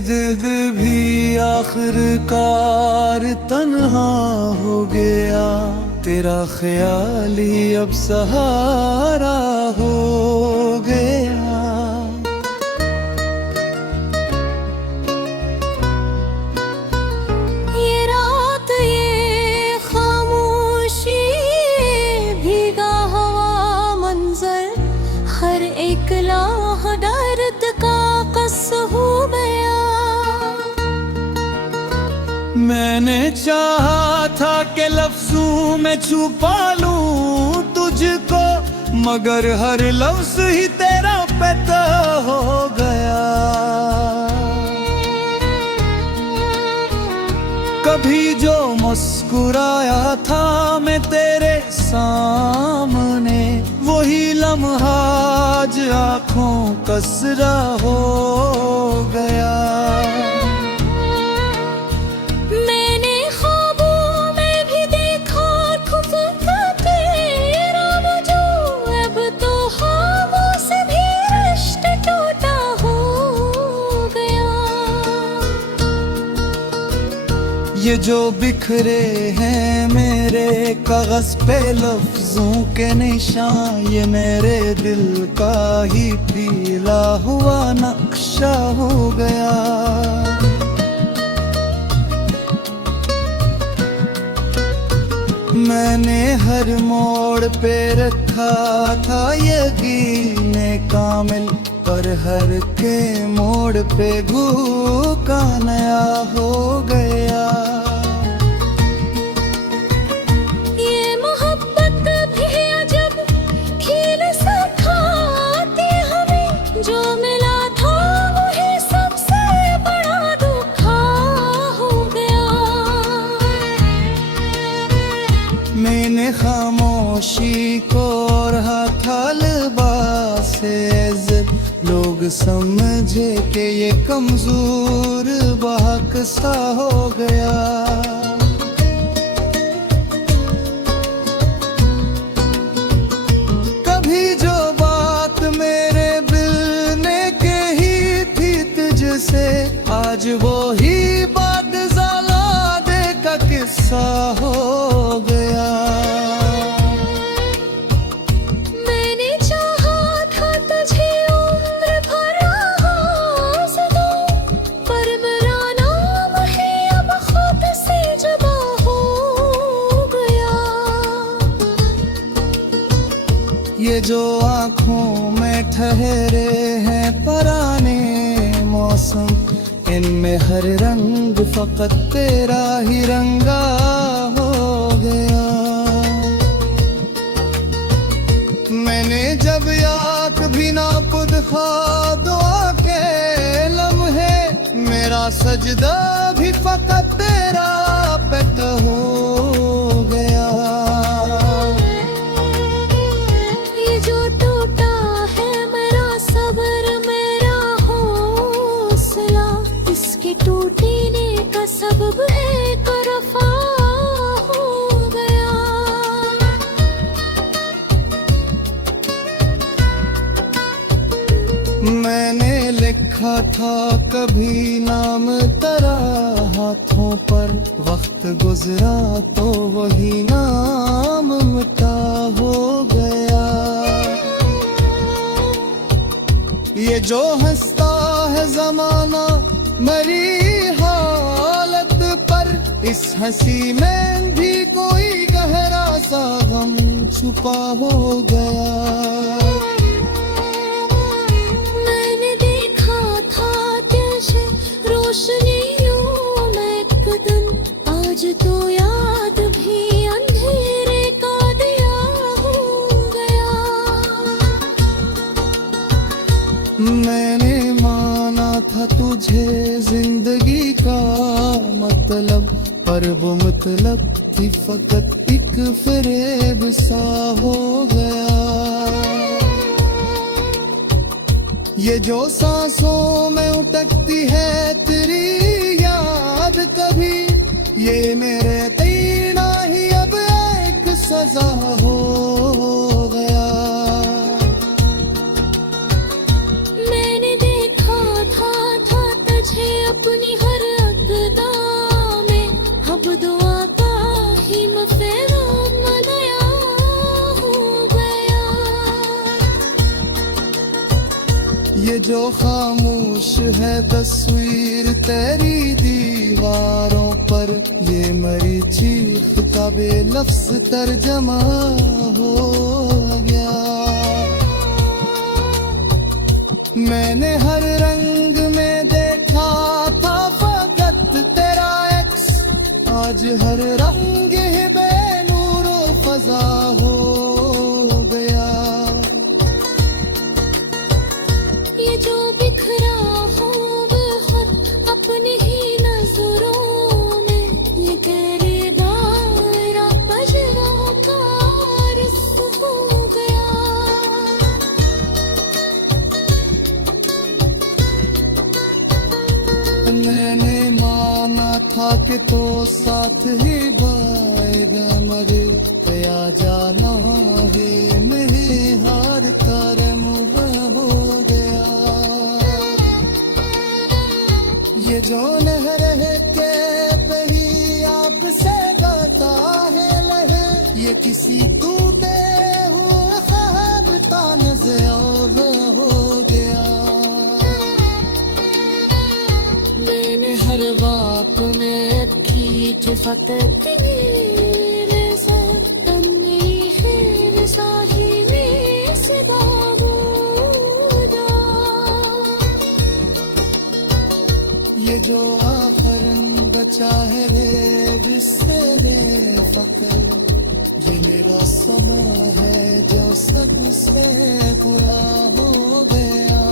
दिल भी आखिरकार तन्हा हो गया, तेरा ख्याल ही अब सहारा हो गया। ये रात ये खामोशी भीगा हवा मंजर, हर एक लम्हा दर्द का कस हो गया। मैंने चाहा था कि लफ्जों में छुपा लूं तुझको, मगर हर लफ्ज ही तेरा पता हो गया। कभी जो मुस्कुराया था मैं तेरे सामने, वही लम्हा आज आँखों कसरा हो गया। ये जो बिखरे हैं मेरे कागज पे लफ्जों के निशान, ये मेरे दिल का ही पीला हुआ नक्शा हो गया। मैंने हर मोड़ पे रखा था यकीन कामिल, पर हर के मोड़ पे भूखा नया हो गया। ये मोहब्बत भी अजब खेल सा खाती हमें, जो मिला था वही सबसे बड़ा धोखा हो गया। मैंने खामोशी को रहा था लिबासे इज़्ज़त, लोग समझे कि ये कमजोर बहक सा हो गया। कभी जो बात मेरे दिल ने कही थी तुझसे, आज वो ही बात ज़ाला दे का किस्सा हो गया। ये जो आँखों में ठहरे हैं पराने मौसम, इनमें हर रंग फकत तेरा ही रंगा हो गया। मैंने जब याद भी ना खुद खा दुआ के लम्हे, मेरा सजदा भी फकत तेरा पेट हो गया। टूटने का सबब एक रफ़ा हो गया। मैंने लिखा था कभी नाम तेरा हाथों पर, वक्त गुजरा तो वही नाम मिटा हो गया। ये जो हंसता है जमाना मरी हालत पर, इस हंसी में भी कोई गहरा सा गम छुपा हो गया। मैंने देखा था तुझे रोशनियों में कदम, आज तो याद भी अंधेरे का दिया हो गया। मैंने माना था तुझे जिंदगी का मतलब, पर वो मतलब थी फकत एक फरेब सा हो गया। ये जो सांसों में उठती है तेरी याद कभी, ये मेरे तीना ही अब एक सजा हो गया। मैंने देखा था तुझे ये जो खामोश है तस्वीर तेरी दीवारों पर, ये मरी चीख का बेलफ्ज तर्जमा हो गया। मैंने हर रंग में देखा था फकत तेरा एक्स, आज हर रंग ही बेनूर फजा हो गया। ये जो बिखरा हो बेखुद अपनी ही नजरों में, ये तेरे दायरा बजरा का रिश्क हो गया। मैंने माना था कि तो साथ ही गाएगा मरे, या जाना है मेरे हार करम हो गया। ये जो लहर है के बही आपसे गाता है लहे, ये किसी टूटे हुए ख्वाब तानज़े हो गया। मैंने हर बात में की फतेह तेरे साथ, तन्नी है साही में से बाबूदा। ये जो आखिर बचा है रे जिससे रे फकर, ये मेरा समय है जो सबसे बुरा हो गया।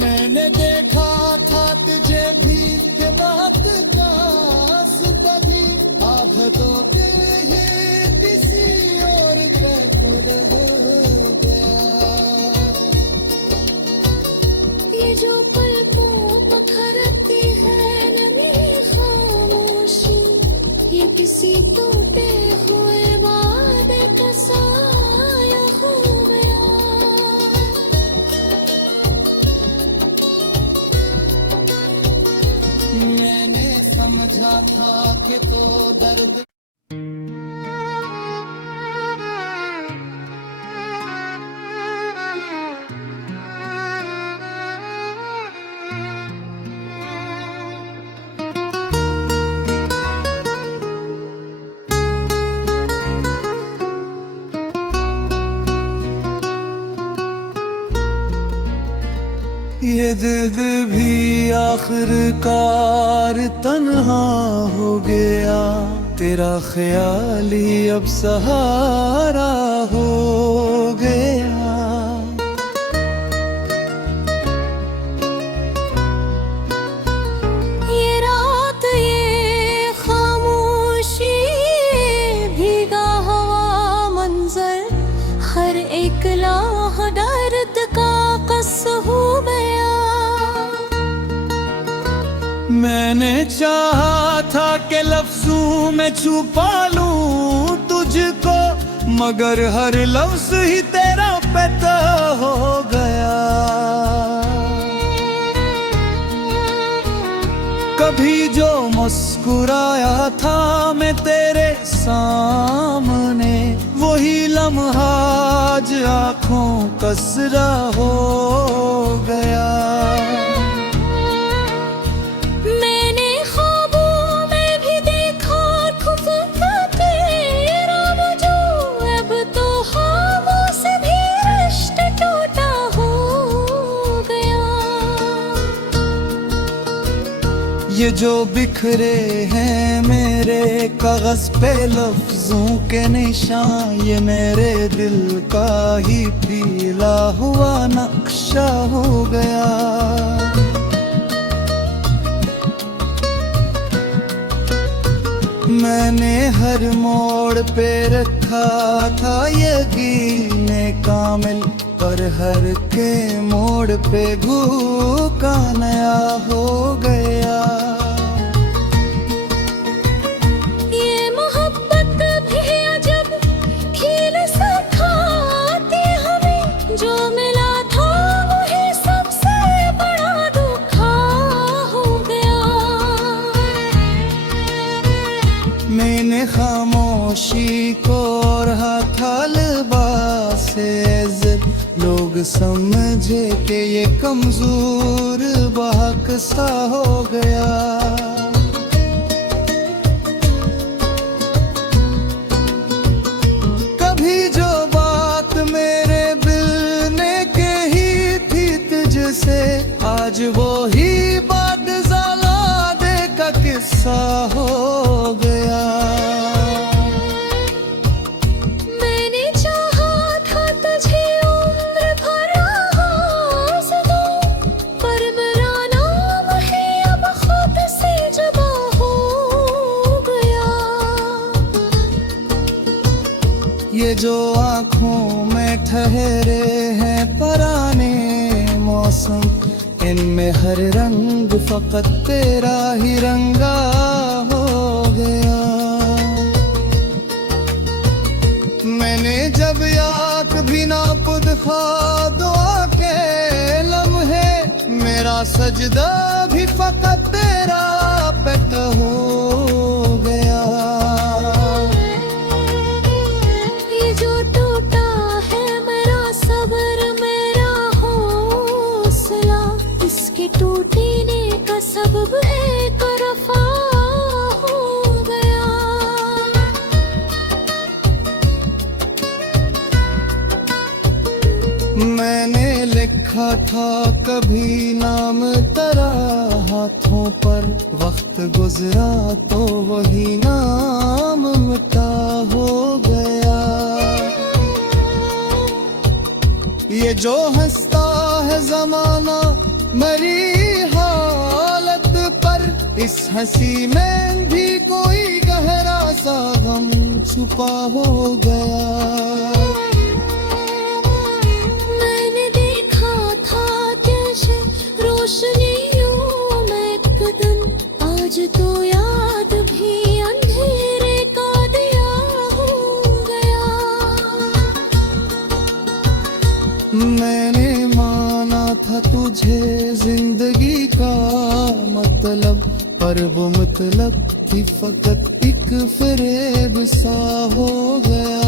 मैंने देखा था तुझे भी कि बात का तभी आदतों के ही किसी और पे खुद हो गया। ये जो पलकों पखरती है नमी खामोशी, ये किसी टूटे हुए वादे का साया हो गया। मैंने समझा था कि तो दर्द ये दिल भी आखिरकार तन्हा हो गया, तेरा ख्याल ही अब सहारा हो गया। ये रात ये खामोशी भीगा हवा मंजर, हर एक लाह दर्द का कस हो गया। मैंने चाहा था कि लफ्जों में छुपा लूं तुझको, मगर हर लफ्ज ही तेरा पता हो गया। कभी जो मुस्कुराया था मैं तेरे सामने, वही लम्हा आज आँखों कसरा हो गया। मैंने ख्वाबों में भी देखा खुफा तेरा वजूद, अब तो ख्वाबों से भी रिश्ता टूटा हो गया। ये जो बिखरे हैं मेरे कागज पे लफ्जों के निशान, ये मेरे दिल का ही पीला हुआ नक्शा हो गया। मैंने हर मोड़ पे रखा था यकीन कामिल, पर हर के मोड़ पे भूखा नया हो गया। ये मोहब्बत भी अजब खेल सिखाती हमें, जो मिला था वही सबसे बड़ा धोखा हो गया। मैंने खामोशी को रहा था लिबास इज़्ज़त, लोग समझे कि ये कमजोर बहक सा हो गया। कभी जो बात मेरे दिल ने कही थी तुझसे, आज वो ही बात ज़ाला दे का किस्सा हो गया। मैंने चाहा था तुझे उम्र भर आस दूं, पर मेरा नाम है अब खुद से जुदा हो गया। ये जो आँखों में ठहरे हैं पराने मौसम, इनमें हर रंग फकत तेरा ही रंगा हो गया। मैंने जब याद भी ना खुद खा दुआ के लम्हे, मेरा सजदा भी फकत तेरा पेट हो गया। ये जो टूटा है मेरा सब्र मेरा हौसला, इसके टूटने का सबब एक रफा हो गया। मैंने लिखा था कभी नाम तेरा हाथों पर, वक्त गुजरा तो वही नाम मिटा हो गया। ये जो हंसता है जमाना मरी हालत पर, इस हंसी में भी कोई गहरा सा गम छुपा हो गया। मैंने देखा था कैसे रोशनियों में कदम, आज तो याद भी अंधेरे का दिया हो गया। मैंने माना था तुझे जिंदगी का मतलब, पर वो मतलब थी फकत एक फरेब सा हो गया।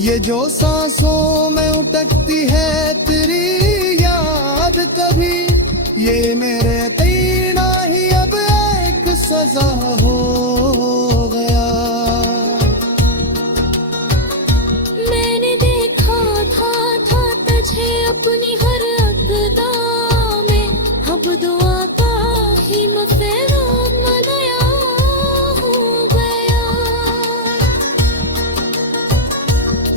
ये जो सांसों में उठकती है तेरी याद कभी, ये मेरे तीना ही अब एक सजा हो गया। मैंने देखा था तुझे अपनी हर अदा में, अब दुआ का ही मफेरा मनाया हो गया।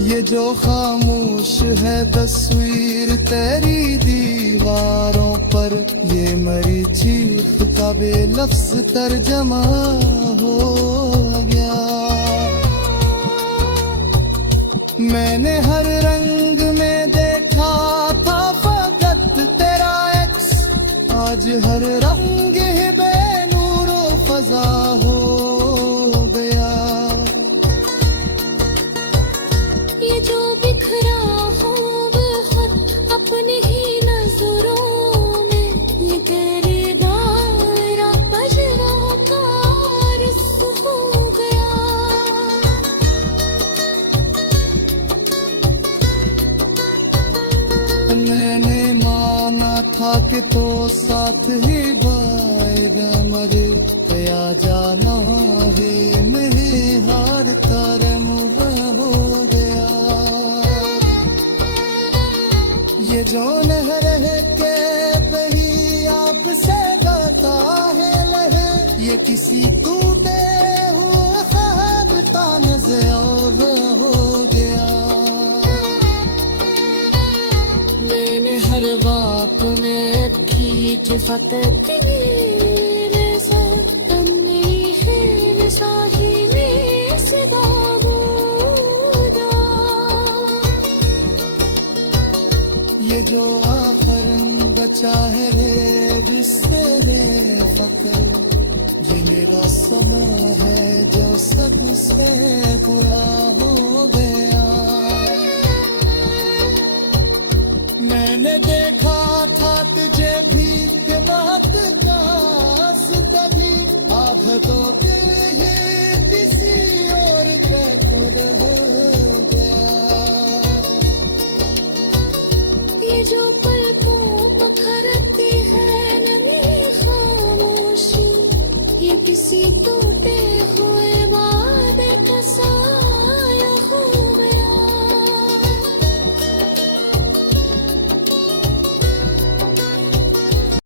ये जो खामोश है तस्वीर तेरी दीवारों पर, ये मरी चीख का बेलफ्ज तर्जमा हो गया। मैंने हर रंग में देखा था फकत तेरा एक्स, आज हर रंग ही बेनूरो फजा हो गया। ये जो बिखरा हो बहुत अपनी ही नजरों में, ये तेरे दायरा बजरा का रिश्क हो गया। मैंने माना था कि तो साथ ही गाएगा मरे, या जाना है मेरे हार तारे मुहा हो गया। ये जो लहर है के बही आपसे गाता है लहे, ये किसी टूटे हुए ख्वाब ताने से और हो गया। मैंने हर बात में की फतेह तेरे साथ, तन्नी है साही में से दामोदा। ये जो आखिर बचा है रे जिससे रे फकर, ये मेरा समा है जो सबसे बुरा हो गया। मैंने देखा था तुझे भी कि महत कास तभी, आदतों के ही किसी और पे खुद हो गया। किसी तो